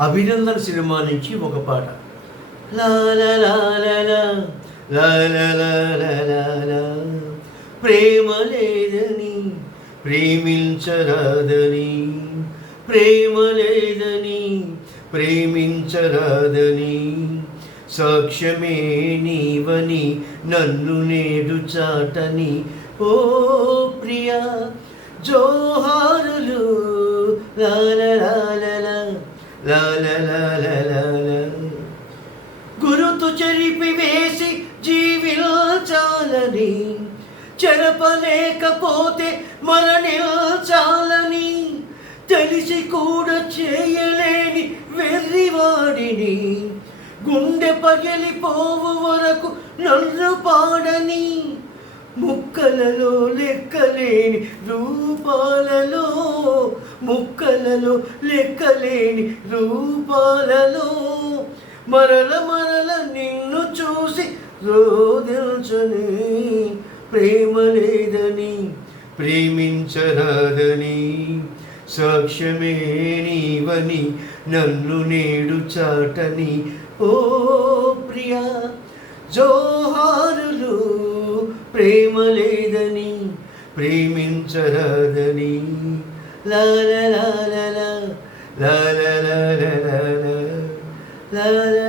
అభినందన cinema నుంచి ఒక పాట. లా లా లా లా లా, లా లా లా లా లా లా. ప్రేమ లేదని ప్రేమించరాదని, ప్రేమ లేదని ప్రేమించరాదని, సాక్ష్యమే నీవని నన్ను నేడు చాటని. ఓ ప్రియా జోహారులు, లా లా లా లా లా, లా లా లా లా లా లా. గురుతు చెరిపి వేసి జీవించాలని, చెరపలేకపోతే మరణించాలని, తెలిసి కూడా చేయలేని వెర్రివాడిని, గుండె పగిలిపోవు వరకు నన్ను పాడని, ముక్కలలో లెక్కలేని రూపాలలో, ముక్కలలో లెక్కలేని రూపాలలో, మరల మరల నిన్ను చూసి రోదించని, ప్రేమ లేదని ప్రేమించరాదని, సాక్ష్యమే నీవని నన్ను నేడు చాటని. ఓ ప్రియా జోహారులు, ప్రేమ లేదని ప్రేమించరాదని. లా లా లా లా లా, లా లా లా లా లా లా, లా లా